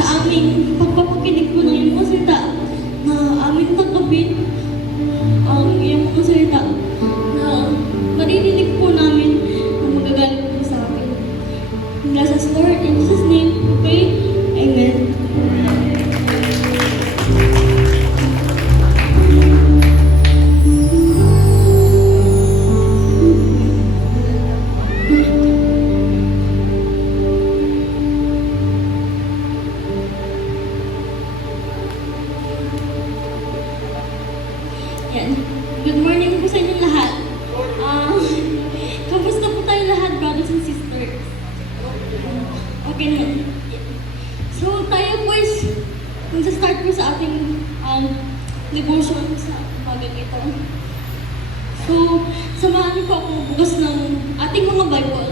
sa aming pagpapakinig po ng iyong mga salita na aming tanggapin ang iyong mga salita na maririnig po namin na magagaling po sa akin. Bless us, Lord, in Jesus' name we pray. Amen. Yan. Good morning po sa inyong lahat. Kamusta po tayo lahat, brothers and sisters? Okay na. So, tayo po is mag-start po sa ating devotion sa umagang ito. So, samahan niyo po ako magbukas ng ating mga Bible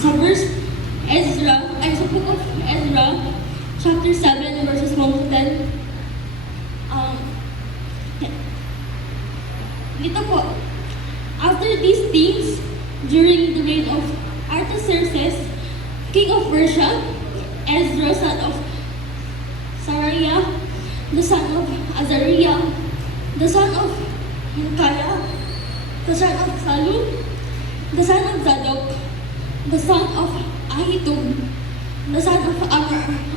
sa sa book of Ezra, chapter 7, verses 1 to 10. Dito po, after these things, during the reign of Artaxerxes, king of Persia, Ezra, son of Sariah, the son of Azariah, the son of Hilkiah, the son of Salum, the son of Zadok, the son of Ahitub, the son of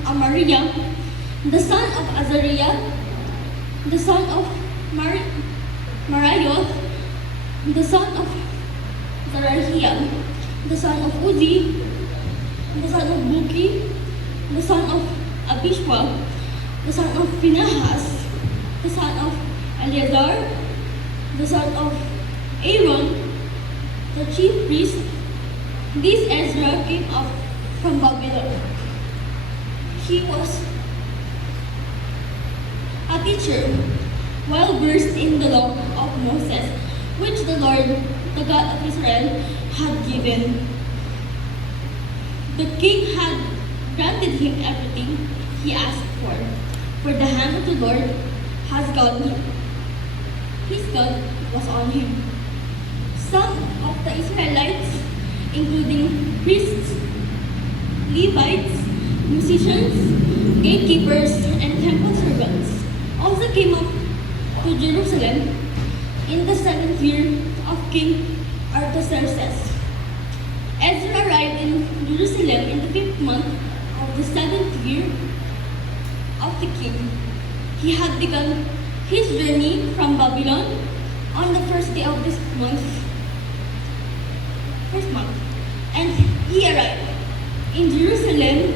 Amariah, the son of Azariah, the son of Marayoth, the son of Zarahiah, the son of Uzi, the son of Buki, the son of Abishua, the son of Phinehas, the son of Eleazar, the son of Aaron, the chief priest. This Ezra came up from Babylon. He was a teacher, well versed in the law of Moses, which the Lord, the God of Israel, had given. The king had granted him everything he asked for the hand of the Lord his God was on him. Some of the Israelites, including priests, Levites, musicians, gatekeepers, and temple servants, also came up to Jerusalem in the 7th year of King Artaxerxes. Ezra arrived in Jerusalem in the 5th month of the 7th year of the king. He had begun his journey from Babylon on the first day of this first month, and he arrived in Jerusalem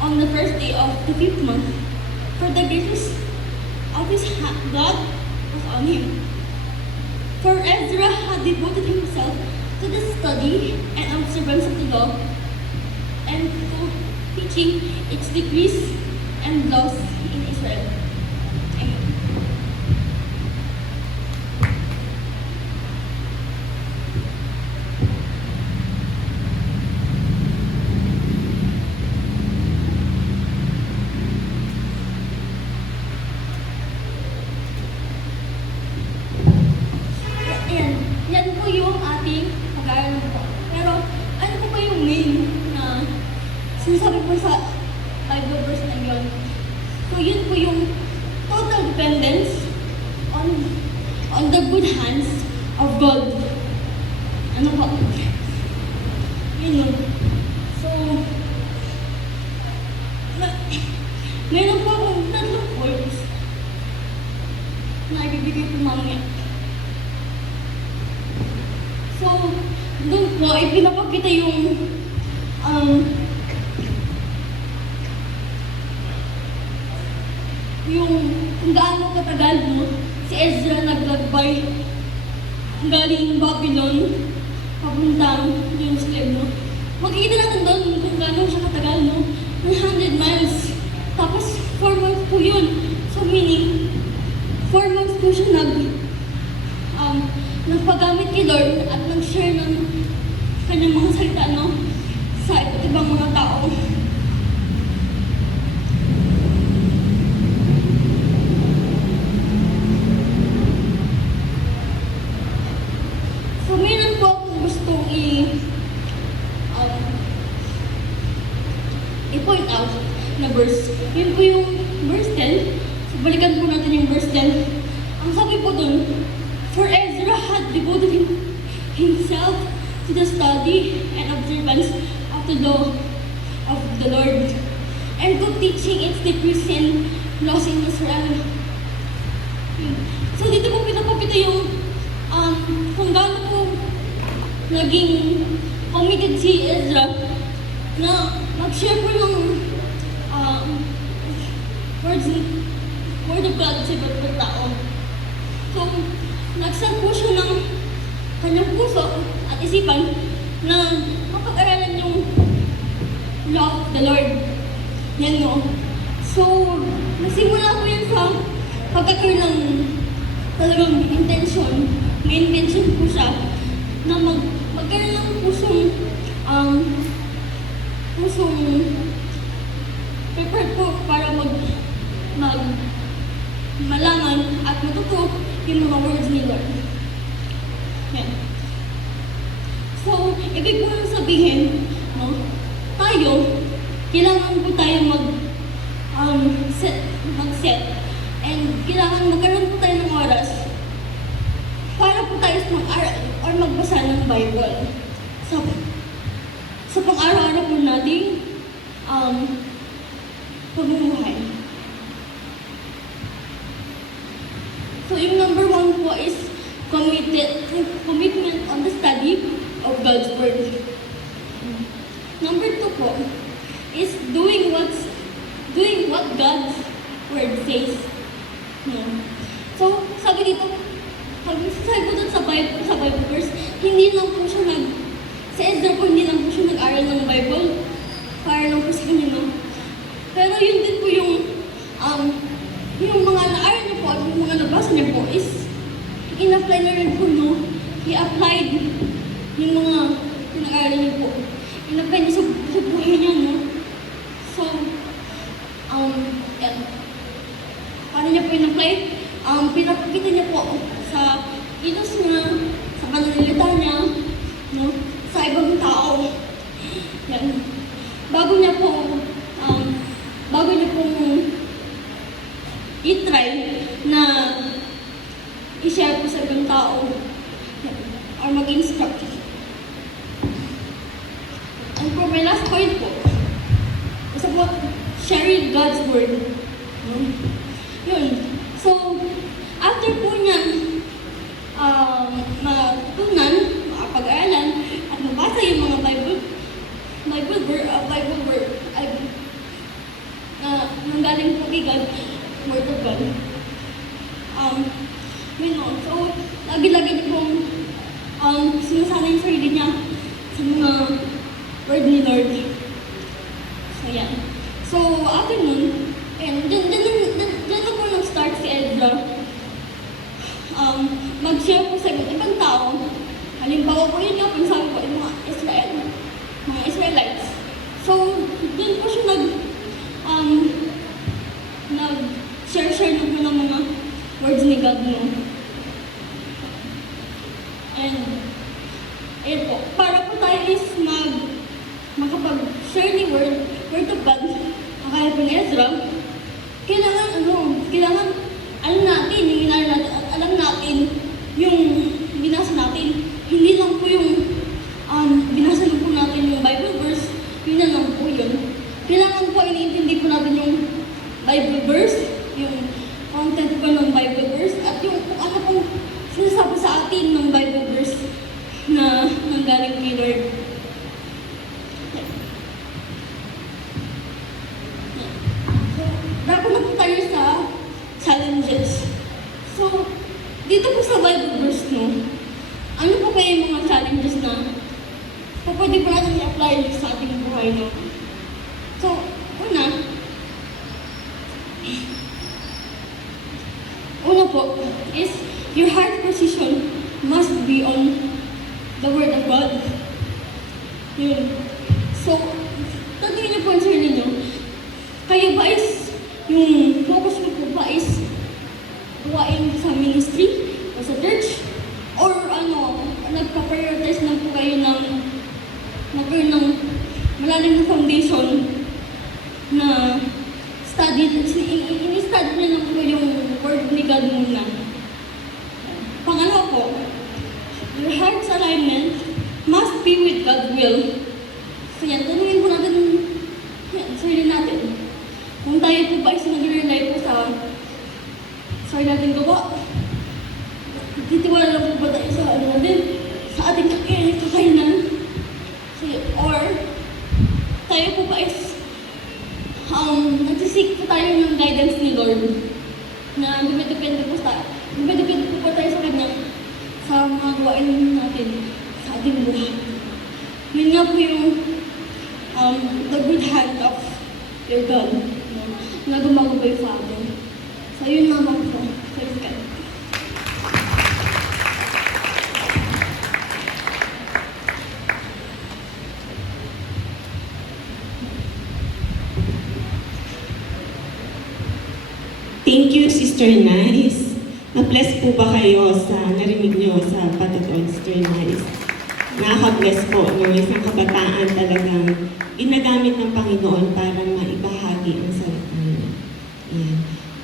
on the first day of the 5th month, for the grace of his God was on him. For Ezra had devoted himself to the study and observance of the law, and to teaching its decrees and laws in Israel. Amen. Yan po yung ating pag-aaral po. Pero ano po ba yung main na sinasabi po sa Bible verse na yun? So yun po yung total dependence on the good hands of God. Ano po? Yun yun. So, meron po akong tatlong points na ibibigay po mamaya. So, doon po, ipinapakita yung kung gaano katagal mo si Ezra naglagbay galing Babylon papuntang Jerusalem, no? Makikita natin doon kung gaano siya katagal, no? 100 miles. Tapos 4 months po yun. So meaning 4 months po siya nagpagamit kay Lord at nag-share ng kanyang mga salita, no? Sa iba't ibang mga tao. So meron po akong gustong i-point out na verse. Yun po yung verse 10. So, balikan po natin yung verse 10. Ang sabi po dun, for Ezra had devoted himself to the study and observance of the law of the Lord, and to teaching its decrees and laws in Israel. So dito po pinapakita yung kung gaano po naging committed si Ezra na mag-share po ng word of God sa iba't ibang tao. So, nagsan po siya ng kanyang puso at isipan na mapag-aralan yung law of the Lord. Yan no. So, nagsimula po yan sa pagkakaroon ng talagang intention. May intention po siya na magkaroon ng pusong prepared po para malaman at matuto yung mga words ni Lord. Yan. So, ibig po nang sabihin, no, tayo, kailangan po tayo mag-set and kailangan magkaroon po tayo ng oras para po tayo mag-aral or magbasa ng Bible. Sa pang-araw-araw po nating pamumuhay. So, yung number 1 po is commitment on the study of God's Word. Number 2 po is doing what God's Word says. No. So, sabi dito, sabi po dun sa Bible verse, hindi lang po siya si Ezra po hindi lang po siya nag-aral ng Bible para lang po sa kanya, no? Pero yun din po yung mga na-aral niya po at yung mga nabasa niya po is in-apply na rin po, no? I-applied yung mga pinag-aral niya po. In-apply niya sa buhay niya, no? So, yan. Paano niya po in-apply? Pinapakita niya po sa kilos niya, sa pananalita niya, no? Sa ibang tao. Yan. Bago niya pong i-try na i-share po sa ibang tao or mag-instruct. And for my last point po, is about sharing God's Word. Yun. So, after po niyan matutunan, makapag-aralan, at mabasa yung mga Bible nanggaling po kay God, Word of God. So, lagi-lagi niyo pong sinasanay yung sarili niya sa mga word ni Lord. So, yan. So, after nun, dyan na po nag-start si Ezra. Mag-share po sa ibang tao. Halimbawa po yun nga, sabi po, yung mga Israelites. So, dun po siya nag-share na po ng mga words ni God, no? And, ayun po, para po tayo is makapag-share ni word of God, kaya po ni Ezra, kailangan alam natin yung binasa natin. Hindi lang po yung binasa lang po natin yung Bible verse, yun na lang po yun. Kailangan po iniintindi po natin yung Bible verse, yung content po ng Bible verse, at yung kung ano pong sinasabi sa atin ng Bible verse na nanggaling kay Lord. So, dapat na po tayo sa challenges. So, dito po sa Bible verse, no, ano po kaya yung mga challenges na pwede po natin i-apply sa ating buhay, no? So, una po is your heart position must be on the Word of God. Yun. So, tanongin niyo po ang sarili niyo, kayo ba is, yung focus niyo po ba is buhain sa ministry o sa church? Or nagpa-prioritize lang po kayo ng magkaroon ng malalim na foundation in-study niya lang po yung word ni God muna. Pangalawa po, your heart's alignment must be with God's will. So yan, tanungin po natin yung sarili natin. Kung tayo po ba is nag-rely po sa sarili natin gawa, titiwala lang po ba tayo sa ano natin, sa ating kakayanan? So, or tayo po ba is nagsisik po tayo ng guidance ni Lord na dumidepende po po tayo sa Kanya sa mga gawain natin sa ating buhay. Yun nga po yung the good hand of your God na gumagabay Father. So yun naman po. Praise God. Thank you, Sister Nice. Na-bless po ba kayo sa narinig niyo sa patutuan, Sister Nice? Nakaka-bless po, no? Isang kabataan talagang ginagamit ng Panginoon para maibahagi ang salita niya. Yan.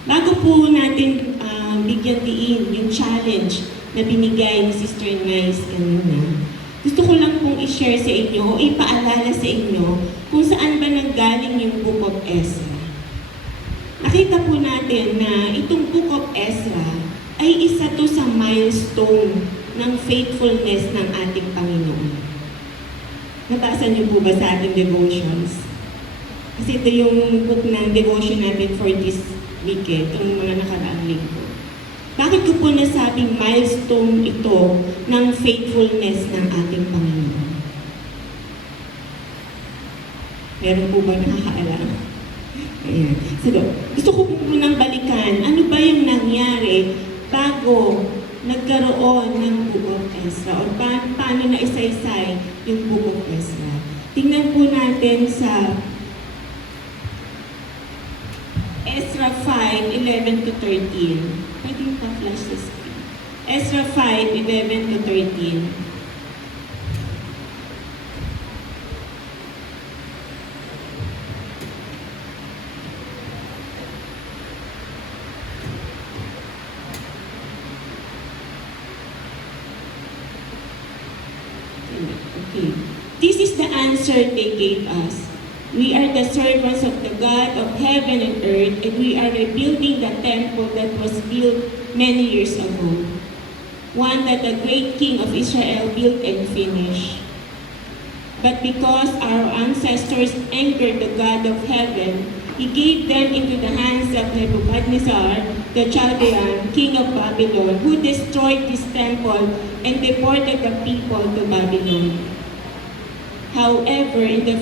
Bago po natin bigyan diin yung challenge na binigay ni Sister Nice kanina, gusto ko lang pong i-share sa inyo o ipaalala sa inyo kung saan ba nanggaling yung Book of Ezra. Nakita po natin na itong Book of Ezra ay isa to sa milestone ng faithfulness ng ating Panginoon. Nabasa niyo po ba sa ating devotions? Kasi ito yung book ng devotion natin for this week, itong mga nakaraang linggo. Bakit ko po nasabing milestone ito ng faithfulness ng ating Panginoon? Meron po ba nakakaalam? Ayan. So, gusto ko po munang balikan, ano ba yung nangyari bago nagkaroon ng Book of Ezra o paano na isa-isay yung Book of Ezra. Tingnan po natin sa Ezra 5:11 to 13. Pwede yung pa-flash sa screen. Ezra 5:11 to 13. Okay. This is the answer they gave us. We are the servants of the God of heaven and earth, and we are rebuilding the temple that was built many years ago. One that the great king of Israel built and finished. But because our ancestors angered the God of heaven, He gave them into the hands of Nebuchadnezzar, the Chaldean, king of Babylon, who destroyed this temple and deported the people to Babylon. However, in the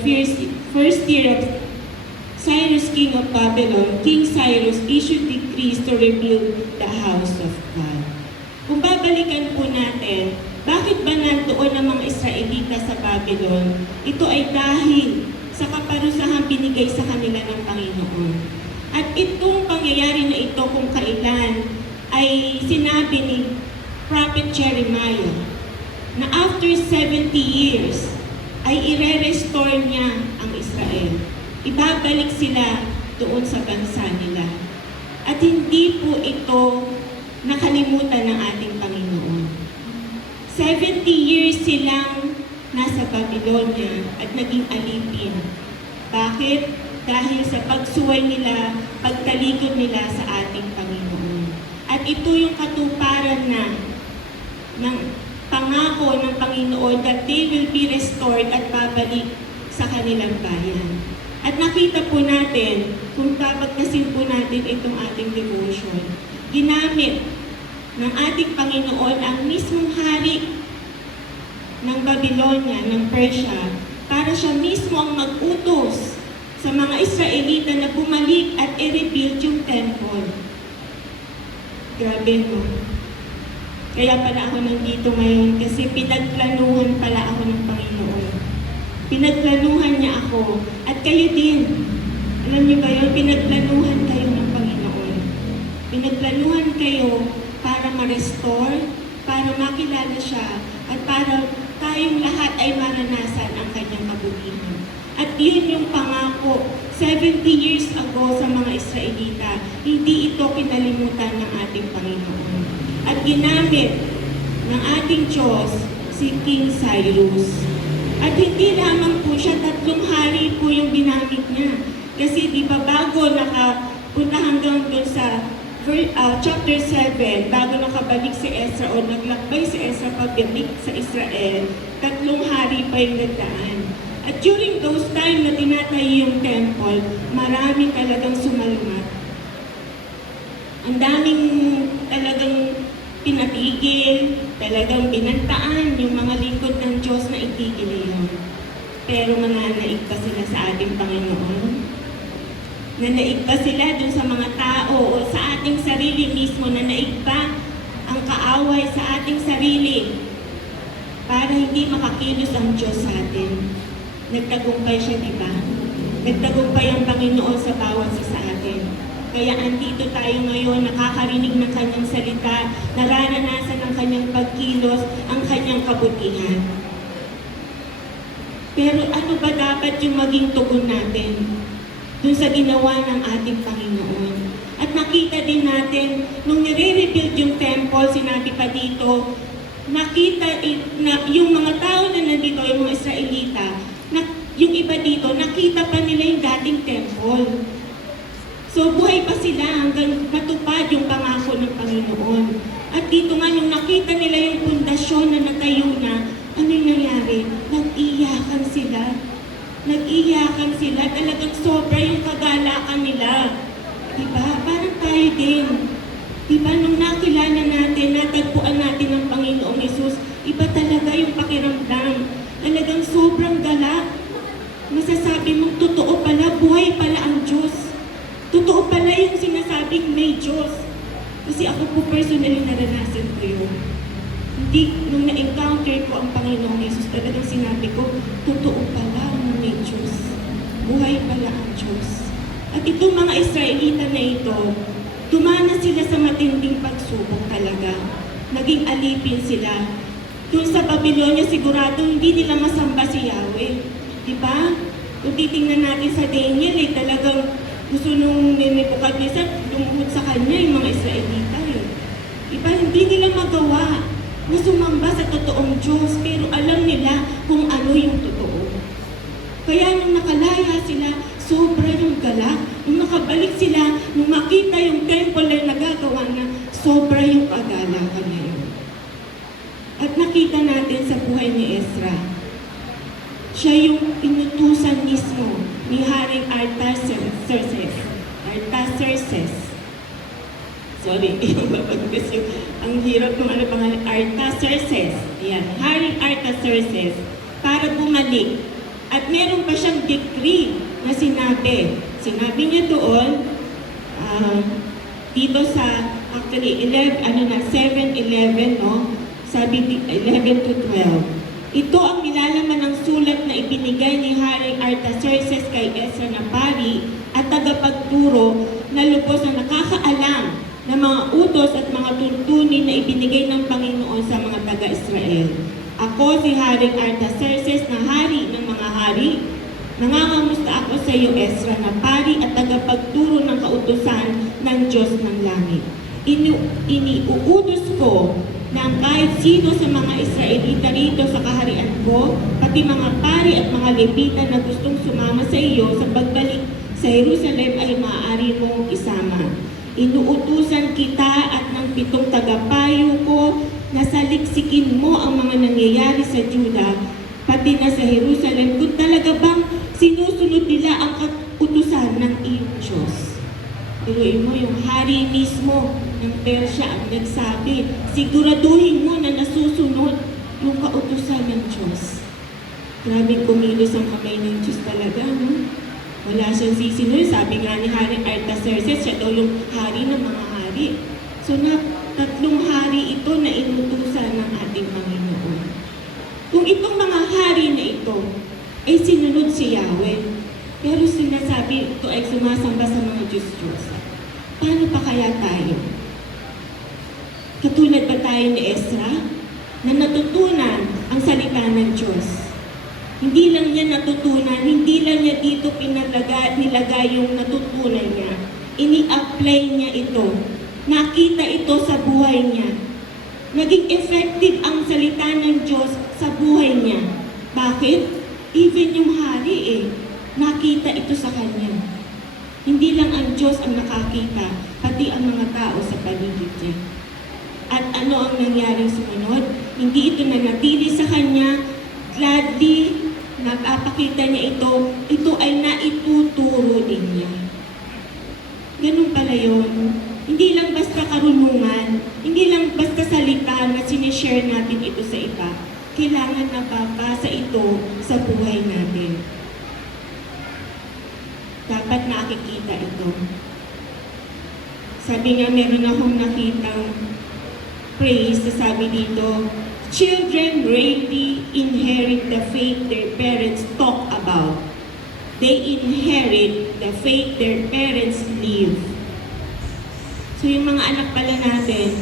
first year of Cyrus, king of Babylon, King Cyrus issued decrees to rebuild the house of God. Kung babalikan po natin, bakit ba nandoon ang mga Israelita sa Babylon? Ito ay dahil sa kaparusahang binigay sa kanila ng Panginoon. At itong pangyayari na ito kung kailan ay sinabi ni Prophet Jeremiah na after 70 years ay ire-restore niya ang Israel. Ibabalik sila doon sa bansa nila. At hindi po ito nakalimutan ng ating Panginoon. 70 years silang nasa Babylonia at naging alipin. Bakit? Dahil sa pagsuway nila, pagtalikod nila sa ating Panginoon. At ito yung katuparan na ng pangako ng Panginoon that they will be restored at babalik sa kanilang bayan. At nakita po natin, kung papagkasin po natin itong ating devotion, ginamit ng ating Panginoon ang mismong hari ng Babylonia, ng Persia, para siya mismo ang mag-utos sa mga Israelita na bumalik at i-rebuild yung temple. Grabe, no? Kaya pala ako nandito ngayon kasi pinagplanuhan pala ako ng Panginoon. Pinagplanuhan niya ako at kayo din. Alam niyo ba yun? Pinagplanuhan kayo ng Panginoon. Pinagplanuhan kayo para ma-restore, para makilala siya, at para tayong lahat ay maranasan ang kanyang kabutihan. At yun yung pangako 70 years ago sa mga Israelita. Hindi ito kinalimutan ng ating Panginoon. At ginamit ng ating Diyos si King Cyrus. At hindi lamang po siya, 3 hari po yung ginamit niya. Kasi di ba bago nakapunta hanggang doon sa chapter 7, bago nakabalik si Ezra o naglakbay si Ezra pabalik sa Israel, 3 hari pa yung nagdaan. At during those time na tinatayo yung temple, marami talagang sumalungat. Ang daming talagang pinatigil, talagang binantaan yung mga lingkod ng Diyos na itigil yun. Pero mananaig pa sila sa ating Panginoon. Nanaig pa sila dun sa mga tao o sa ating sarili mismo, nanaig pa ang kaaway sa ating sarili para hindi makakilos ang Diyos sa atin. Nagtagumpay siya, di ba? Nagtagumpay ang Panginoon sa bawat isa sa atin. Kaya andito tayo ngayon, nakakarinig ng kanyang salita, nararanasan ng kanyang pagkilos, ang kanyang kabutihan. Pero ano ba dapat yung maging tugon natin dun sa ginawa ng ating Panginoon? At nakita din natin, nung nire-rebuild yung temple, sinabi pa dito, nakita na yung mga tao na nandito, yung mga Israelita, yung iba dito, nakita pa nila yung dating temple. So buhay pa sila hanggang matupad yung pangako ng Panginoon. At dito nga, nung nakita nila yung pundasyon na natayo na, ano yung nangyari? Nag-iyakan sila. Nag-iyakan sila. Talagang sobra yung kagalakan nila. Diba? Parang tayo din. Diba? Nung nakilala natin, natagpuan natin ang Panginoong Yesus, iba talaga yung pakiramdam. Talagang sobrang galak. Masasabi mong totoo pala, buhay pala ang Diyos. Totoo pala yung sinasabing may Diyos. Kasi ako po personally naranasan ko yun. Hindi, nung na-encounter ko ang Panginoong Yesus, talagang sinabi ko, totoo pala na may Diyos. Buhay pala ang Diyos. At itong mga Israelita na ito, dumana sila sa matinding pagsubok talaga. Naging alipin sila. Doon sa Babylonia, sigurado hindi nila masamba si Yahweh. Diba? Kung titingnan natin sa Daniel, talagang gusto nung Nebuchadnezzar, lumuhod sa kanya yung mga Israelita. Diba? Hindi nila magawa na sumamba sa totoong Diyos, pero alam nila kung ano yung totoo. Kaya nung nakalaya sila, sobra yung galak. Nung nakabalik sila, nung makita yung temple na nagagawa na, sobra yung kagalakan na yun. At nakita natin sa buhay ni Ezra, siya yung pinutusan mismo ni Haring Artaxerxes. Sorry, ang hirap ng pangalan, Artaxerxes. Ayan, Haring Artaxerxes, para bumalik. At meron pa siyang decree na sinabi. Sinabi niya doon, dito sa, actually, 7-11, no? Sabi, 11 to 12. Ito ang nilalaman ng sulat na ibinigay ni Haring Artaxerxes kay Ezra na pari at tagapagturo na lubos na nakakaalam ng mga utos at mga tuntunin na ibinigay ng Panginoon sa mga taga-Israel. Ako si Haring Artaxerxes na hari ng mga hari. Nangangamusta ako sa iyo, Ezra, na pari at tagapagturo ng kautusan ng Diyos ng langit. Iniuutos ko na kahit sino sa mga Israelita rito sa kaharian ko, pati mga pari at mga Levita na gustong sumama sa iyo sa pagbalik sa Jerusalem ay maaari mong isama. Inuutusan kita at ng 7 tagapayo ko na saliksikin mo ang mga nangyayari sa Juda, pati na sa Jerusalem, kung talaga bang sinusunod nila ang kautusan ng iyong Diyos. Tuloy mo, yung hari mismo ng Persya ang nagsabi, siguraduhin mo na nasusunod yung kautusan ng Diyos. Grabing kumilos ang kamay ng Diyos talaga, no? Wala siyang sisinunod. Sabi nga ni Haring Artaxerxes, siya daw yung hari ng mga hari. So, 3 hari ito na inutusan ng ating Panginoon. Kung itong mga hari na ito ay sinunod si Yahweh, pero sinasabi ito ay sumasamba sa mga Diyos-Diyos, paano pa kaya tayo? Katulad ba tayo ni Ezra na natutunan ang salita ng Diyos? Hindi lang niya natutunan, hindi lang niya dito nilagay yung natutunan niya. Ini-apply niya ito. Nakita ito sa buhay niya. Naging effective ang salita ng Diyos sa buhay niya. Bakit? Even yung hari nakita ito sa kanya. Hindi lang ang Diyos ang nakakita, pati ang mga tao sa paligid niya. At ano ang nangyaring sumunod? Hindi ito nanatili sa kanya, gladly napapakita niya ito ay naituturo din niya. Ganun pala yun. Hindi lang basta karunungan, hindi lang basta salita na sinishare natin ito sa iba. Kailangan napapasa ito sa buhay natin. Dapat nakikita ito. Sabi nga, meron akong nakitang phrase na sabi dito, children rarely inherit the faith their parents talk about. They inherit the faith their parents live. So yung mga anak pala natin,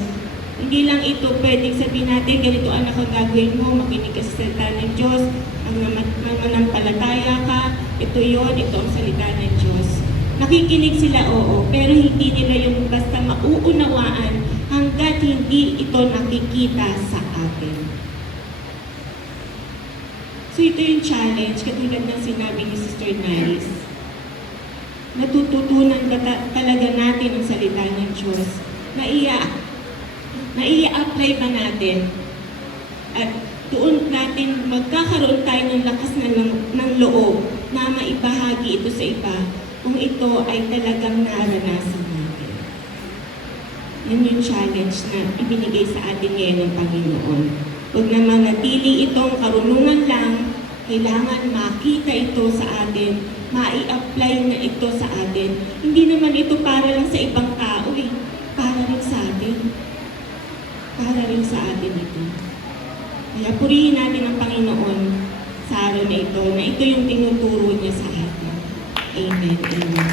hindi lang ito pwedeng sabihin natin, ganito anak ang gagawin mo, makinig ka sa salita ng Diyos, ang manampalataya ka, ito ang salita ng Diyos. Nakikinig sila, oo, pero hindi nila yung basta mauunawaan hanggat hindi ito nakikita sa atin. So ito yung challenge, katulad ng sinabi ni Sister Nice. Natututunan talaga natin ang salita ng Diyos. Nai-apply ba natin? At doon natin magkakaroon tayo ng lakas ng loob na maibahagi ito sa iba kung ito ay talagang naranasan natin. Yan yung challenge na ibinigay sa atin ngayon ng Panginoon. Huwag na manatili itong karunungan lang, kailangan makita ito sa atin, mai-apply na ito sa atin. Hindi naman ito para lang sa ibang tao para rin sa atin. Para rin sa atin ito. Kaya purihin natin ang Panginoon sa araw na ito yung tinuturo niya sa atin. Amen. Amen.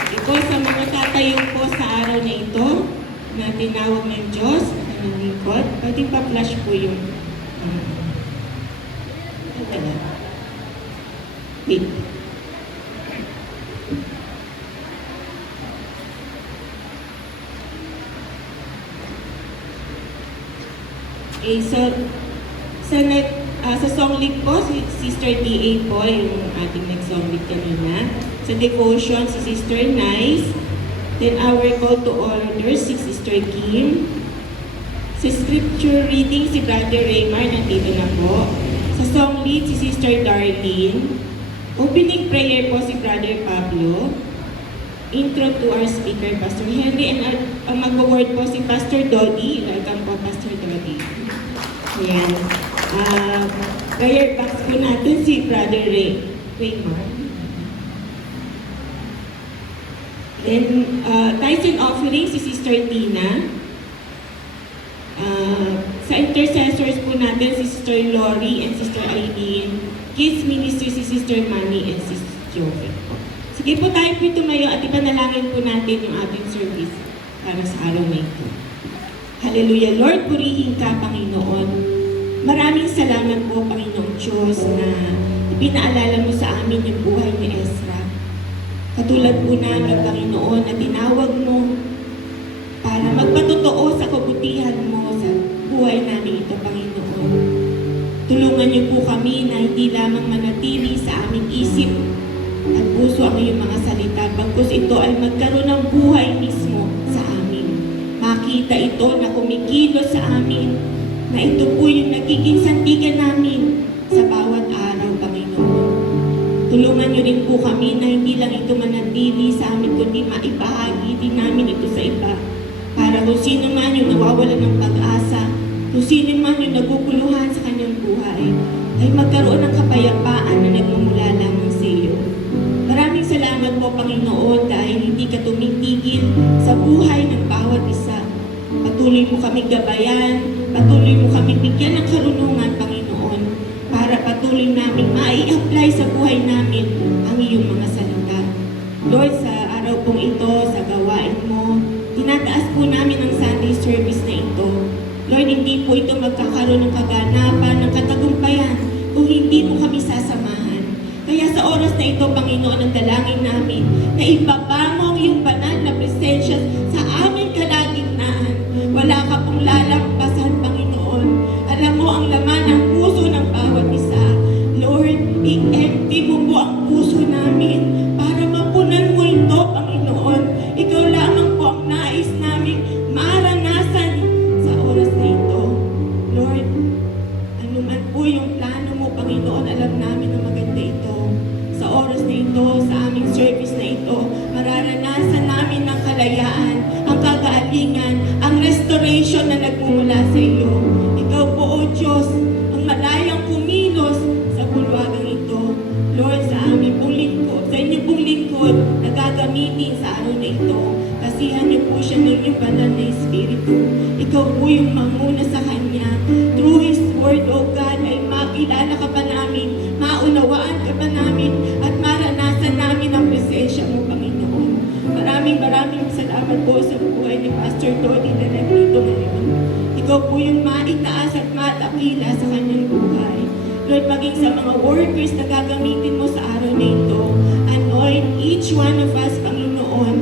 Sige po, sa mga tatayo po sa araw na ito, na tinawag ng Diyos, ng lingkod, pwedeng pa-flash po yung wait. Okay, so sa song lead po, si Sister D.A. po, yung ating nag-song lead kanina. Sa devotion, si Sister Nice. Then our call to order, si Sister Kim. Sa scripture reading, si Brother Raymar, nandito na po. Sa song lead, si Sister Darlene. Opening prayer po si Brother Pablo. Intro to our speaker, Pastor Henry. And ang mag-word po si Pastor Dodi. Welcome po, Pastor Dodi. Ayan. Prayer box po natin si Brother Raymar. Then, tithes and offering si Sister Tina. Sa intercessors po natin si Sister Lori and Sister Aileen. Kids Ministry si Sister Manny and Sister Joven po. Sige po tayo po tumayo at ipanalangin po natin yung ating service para sa araw na ito. Hallelujah. Lord, purihin ka, Panginoon. Maraming salamat po, Panginoong Diyos, na ipinaalala mo sa amin yung buhay ni Ezra. Katulad po namin, Panginoon, na tinawag mo para magpatotoo sa kabutihan mo sa buhay namin ito, Panginoon. Tulungan niyo po kami na hindi lamang manatili sa aming isip at puso ang iyong mga salita, bagkus ito ay magkaroon ng buhay mismo sa amin. Makita ito na kumikilos sa amin, na ito po yung nagiging sandigan namin sa bawat araw, Panginoon. Tulungan niyo rin po kami na hindi lang ito manatili sa amin, kundi maibahagi din namin ito sa iba. Para kung sino man yung nawawalan ng pag-asa, kung sino man yung naguguluhan sa kanyang buhay, ay magkaroon ng kapayapaan na nagmumula lamang sa iyo. Maraming salamat po, Panginoon, dahil hindi ka tumitigil sa buhay ng bawat isa. Patuloy mo kami gabayan, patuloy mo kami bigyan ng karunungan, Panginoon, para patuloy namin mai-apply sa buhay namin ang iyong mga salita. Lord, sa araw pong ito, sa gawain mo, tinataas po namin ang Sunday service na ito. Lord, hindi po ito magkakaroon ng kaganapan, ng katagumpayan, kung hindi mo kami sasamahan. Kaya sa oras na ito, Panginoon, ang dalangin namin na ibaba mo ang iyong banal na presensya sa aming kalagitnaan. Wala ka pong lalampasan, Panginoon. Alam mo ang laman ng puso ng bawat isa. Lord, i-empty mo po ang puso namin para mapunan mo ito, Panginoon. Ikaw lamang po ang nais namin maranasan sa oras na ito. Lord, ano man po yung plano mo, Panginoon, alam namin na maganda ito. Sa oras na ito, sa aming service na ito, mararanasan namin ng kalayaan, ang kagaalingan, ang restoration na nagmumula sa iyo. Ikaw po, O Diyos, ang malayang kumilos sa bulwagang ito. Lord, sa aming pong lingkod, sa inyo pong lingkod, na gagamitin sa araw na ito, kasihan niyo po siya ng iyong banal na Espiritu. Ikaw po yung manguna sa Kanya. Through His Word, O God, ay makilala ka pa namin, maunawaan ka pa namin, at maranasan namin ang presensya mo, Panginoon. Maraming salamat po sa buhay ni Pastor Tony na nandito ngayon. Ikaw po yung maitaas at matakila sa kanyang buhay. Lord, maging sa mga workers na gagamitin mo sa araw na ito, anoint each one of us, Panginoon.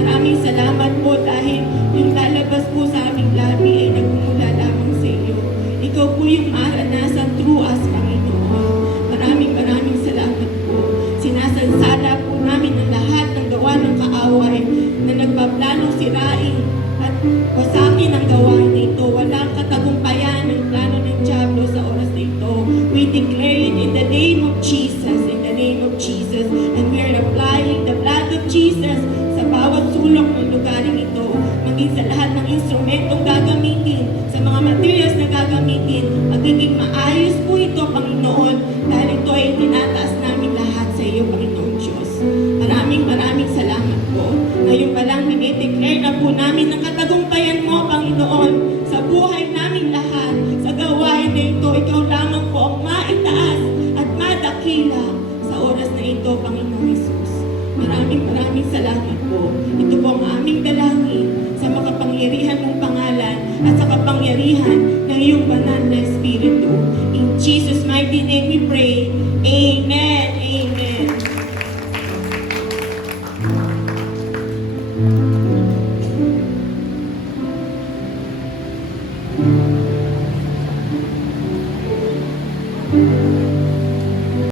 Maraming salamat po dahil yung lalabas po sa aming labi ay nagmumula lamang sa iyo. Ikaw po yung maranasan through us, Panginoon. Maraming salamat po. Sinasansala po namin ang lahat ng gawa ng kaaway na nagpaplanong sirain at wasakin ang gawain na ito. Walang katagumpayan ng plano ng Diablo sa oras na ito. We declare it in the name of Jesus, in the name of Jesus. And we are applying the blood of Jesus sa bawat sulok ng lugaring ito, maging sa lahat ng instrumentong gagamitin, sa mga materials na gagamitin, magiging maayos po ito, Panginoon, dahil ito ay tinataas namin lahat sa iyo, Panginoon Diyos. Maraming salamat po. Ngayon pa lang, dinideclare na po namin ang katagumpayan mo, Panginoon, sa buhay namin lahat, sa gawain na ito. Ikaw lamang po ang maitaas at madakila sa oras na ito, Panginoon Jesus. Maraming salamat po. Ito po ang aming dalangin sa makapangyarihan mong pangalan at sa kapangyarihan ng iyong banal na Espiritu. In Jesus' mighty name we pray. Amen.